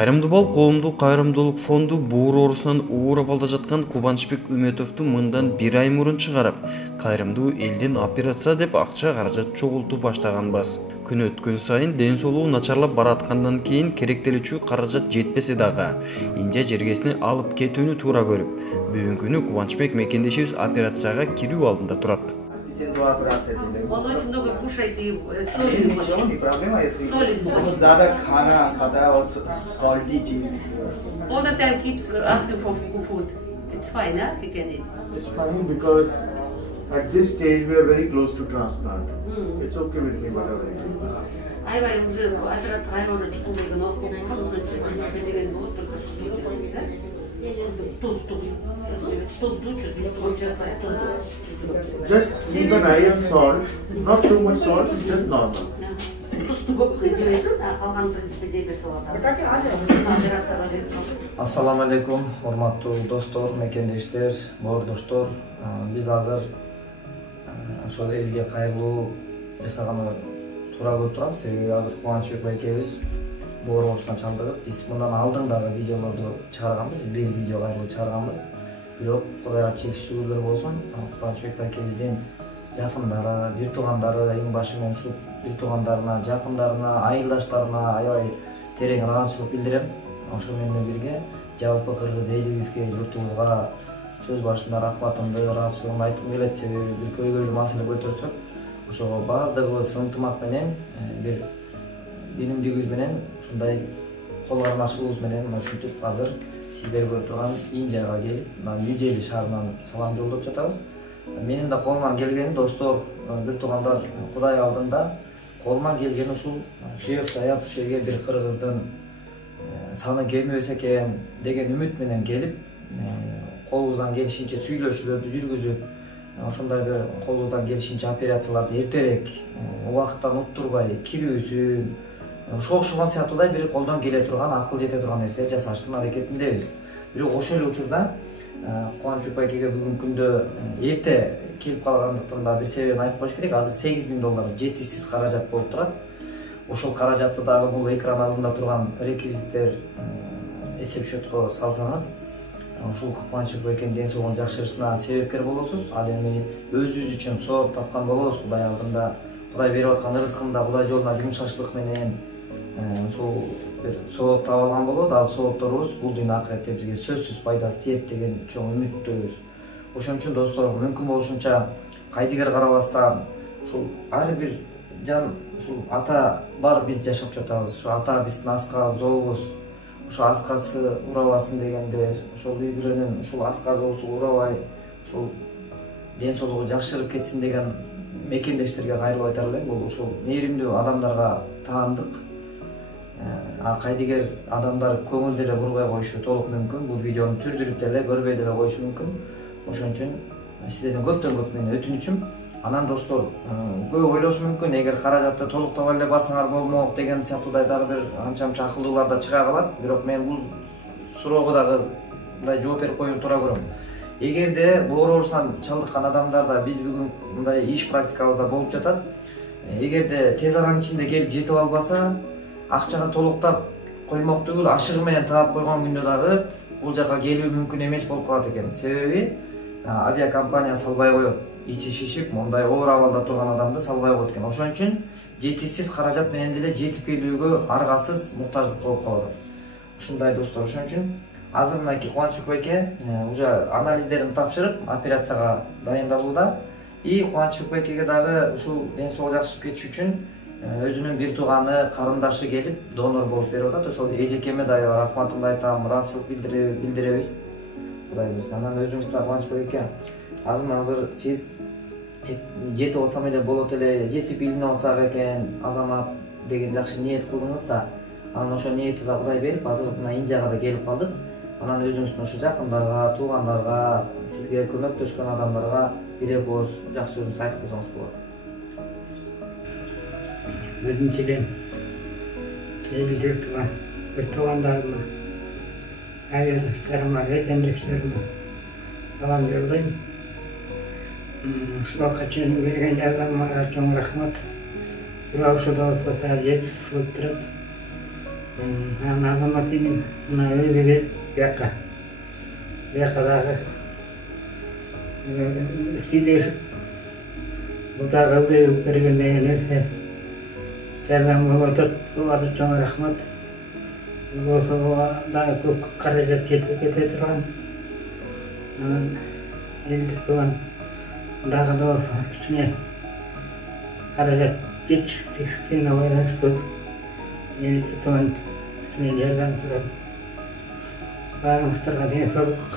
Кайрымдуулук коомдук кайрымдуулук фонду боор оорусунан ооруп алда жаткан Кубанычбек Үмөтовду мындан 1 ай мурун чыгарып, кайрымдуу элден операция деп акча каражат чогулту баштаганбыз. Күн өткөн сайын ден соолугу начарлап бараткандан кийин керектелүүчү каражат жетпесе дагы Индия жергесине алып кетүүнү туура көрүп, бүгүнкү күнү Кубанычбек мекендешибиз операцияга кирүү алдында турат. Он очень много кушает и соль не проблема, если ज़्यादा खाना खाता है और salty चीज. All the time keeps asking for food. It's fine, huh? He can eat. It's fine because at this stage we are very close to transplant. It's okay with me, whatever it is. Ayvay уже операция уже чукулдайга нокуп, уже чукулдайга деген болот, Just keep an eye on salt, not too much salt, just normal. Assalamu alaikum, hormatуу достор, мекендештер, боордоштор. Биз азыр ошол элге кайгылуу жасаганы туура көрүп турабыз. Себеби азыр Кубанычбек байкебиз боор оорусуна чалдыгып, биз мындан алдын дагы видеолорду чыгарганбыз, бир видео кайрылуу чыгарганбыз. Бирок Кудайга чек шүгүрлөр болсун, Кубанычбек байкебиздин жакындары, бир туугандары, эң башы мен ушу бир туугандарына, жакындарына, айылдаштарына аябай терең ыраазычылык билдирем. Ошо менен бирге жалпы кыргыз элибизге, журтубузга сөз башында рахматымды, ыраазычылыгымды айткым келет. Себеби бир көйгөйлүү маселе көтөрсөк, ошого бардыгыбыз ынтымак менен, бир биримдигибиз менен, ушундай кол кармашыбыз менен ушинтип азыр сиздер көрүп турган Индияга келип, Нью-Дели шаарынан салам жолдоп жатабыз. Менин да колуман келгени, достор, бир туугандар, Кудай алдында колуман келгени ушул сүйөк даяп ушул жерге бир кыргыздын саны кемебесе экен деген үмүт менен келип, колубуздан келишинче сүйлөшүүлөрдү жүргүзүп, ошондой бир колубуздан келишинче операцияларды эртерээк, убакыттан уттурбай кирүүсүн, ошого окшогон сыяктуудай бир колдон келе турган, акыл жете турган нерселерди жасаштын аракетиндебиз. Бирок ошол эле учурда Кубанычбек байкеге бүгүнкү күндө эрте келип калгандыктан да бир себебин айтып коюш керек. Азыр $8.000 жетишсиз каражат болуп турат. Ошол каражатты дагы бул экран алдында турган реквизиттер эсеп счетко салсаңыз, ушул Кубанычбек байкенин ден соолугунун жакшырышына себепкер болосуз. Ал эми өзүбүз үчүн сооп тапкан болобуз. Кудай алдында, Кудай берип аткан ырыскында Кудай жолуна жумшашлык менен ушул бир сооп таап алган болобуз. Ал соопторубуз бул дүйнө акыретте бизге сөзсүз пайдасы тиет деген чоң үмүттөбүз. Ошон үчүн достор, мүмкүн болушунча кайдыгер карабастан ушул ар бир жан, ушул ата бар, биз жашап жатабыз. Ушу ата биздин аска зообуз. Ушу аскасы урабасын дегендер, ошол үй-бүлөнүн ушул аска зоосу урабай, ушул ден соолугу жакшырып кетсин деген мекендештерге кайрылып айтар элем. Бул ушул мээримдүү адамдарга таандык. Кайдыгер адамдар көңүл деле бурбай коюшу толук мүмкүн. Бул видеону түрдүрүп деле, көрбөй деле коюшу мүмкүн. Ошон үчүн сиздердин көптөн көп менен өтүнүчүм. Анан достор, көп ойлошу мүмкүн, эгер каражатты толуктабай эле барсаңар болмок деген сыяктуудай дагы бир анча-мынча акылдуулар да чыга калат. Бирок мен бул суроого дагы мындай жооп берип коюуну туура көрөм. Эгерде боор оорусунан чалдыккан адамдарда биз бүгүн мындай иш практикабызда болуп жатат. Эгерде тез аранын ичинде келип жетип албаса, акчаны толуктап коймок түгүл, ашыгы менен таап койгон күндө дагы бул жака келүү мүмкүн эмес болуп калат экен. Себеби авиакомпания салбай коет. Ичи шишип, мындай оор абалда турган адамды салбай коет экен. Ошон үчүн жетишсиз каражат менен деле жетип келүүгө аргасыз муктаждык болуп калат. Ушундай достор, ошон үчүн азыр мынакей Кубанычбек байке уже анализдерин тапшырып, операцияга дайындалууда. И Кубанычбек байкеге дагы ушул ден соолугу жакшырып кетиш үчүн өзүнүн бир тууганы, карындашы келип донор болуп берип атат. Ошол эжекеме да рахматымды айтам, ыраазычылык билдиребиз. Кудай буйрса. Анан өзүңүз да Кубанычбек байке, азыр сиз жетип алсам эле болот эле, жетип илинип алсак экен, Азамат деген жакшы ниет кылдыңыз да. Анан ошо ниетти да Кудай берип, азыр мына Индияга да келип калдык. Анан өзүңүздүн ушу жакындарга, туугандарга, сизге көмөктөшкөн адамдарга бир-эки ооз жакшы сөзүңүздү айтып койсоңуз болот. Биринчиден элге бир туугандарыма, айылдаштарыма, мекендештериме салам жолдойм. Ушул убакытка чейин берген жардамыңарга чоң рахмат. Ушул да болсо жетишсиз болуп турат. азаматымен мына өзі келіп бияқадағы сөйлесіп бұдағы бұйырып бергеннен нәрсе жәрдем болып жатады. Оларға чоң рахмат. Осы дағы көп қаражат кете тұрған. Елді туған дағы да осы кішкене қаражат жетістігіне байланысты елді туған кішкене жәрдем сұрап барыңыздарға денсаулық.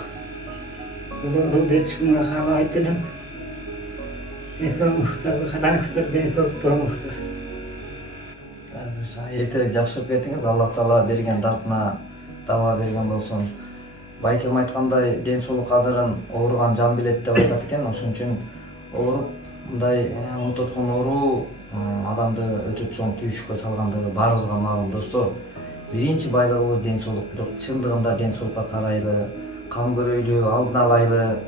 Бұл ешкімге хабар айтылым. Денсаулықтар, қараңыздар, денсаулық болыңыздар. Ертерек жакшырып кеттиңиз. Аллах Таала берген дартына дава берген болсун. Байкем айткандай, ден соолук кадырын ооруган жан билет деп айтат экен. Ошон үчүн ооруп мындай унутуткан оору адамды өтө чоң түйүшкө салгандыгы баарыбызга маалым достор. Биринчи байлыгыбыз ден соолук, бирок чындыгында ден соолукка карайлы, кам көрөйлү, алдын алайлы.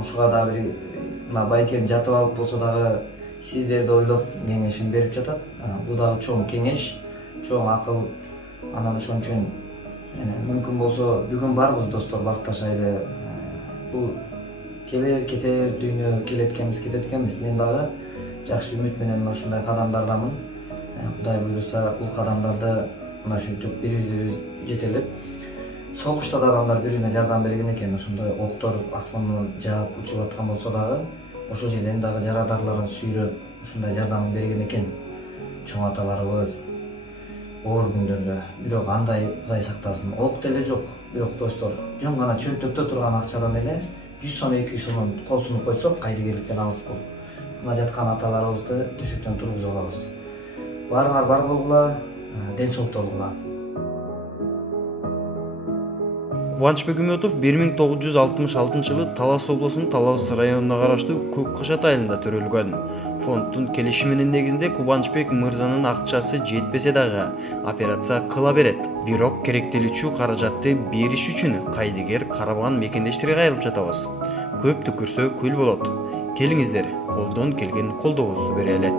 Ушуга да бир мына байкем жатып алып болсо дагы сиздерди ойлоп кеңешин берип жатат. Бул дагы чоң кеңеш, чоң акыл. Анан ошон үчүн мүмкүн болсо бүгүн барбыз достор, бакташайлы. Бул келер кетер дүйнө келет экенбиз. Мен дагы жакшы үмүт менен ушундай кадамдардамын. Кудай буйруса бул кадамдарды мына ушинтип бири-бирибиз жетелеп. Согушта да адамдар бирине жардам берген экен. Ошондой октор аспандан жаап учуп аткан болсо дагы ошол жерден дагы жарадарларын сүйрөп ушундай жардам берген экен чоң аталарыбыз оор күндөрдө. Бирок андай Кудай сактасын, ок деле жок. Бирок достор, жөн гана чөнтөктө турган акчадан эле 100 сом 200 сомдон кол сунуп койсок кайдыгерликтен алыс болуп, мына жаткан аталарыбызды төшөктөн тургузуп алабыз. Барыңар бар болгула, ден соолукта болгула. Кубанычбек Үмөтов 1966 жылы Талас облусунун Талас районуна караштуу Көк Кышат айылында төрөлгөн. Фонддун келишиминин негизинде Кубанычбек мырзанын акчасы жетпесе дагы операция кыла берет. Бирок керектелүүчү каражатты бериш үчүн кайдыгер карабан мекендештерге кайрылып жатабыз. Көп түкүрсө күл болот. Келиңиздер, колдон келген колдообузду берели.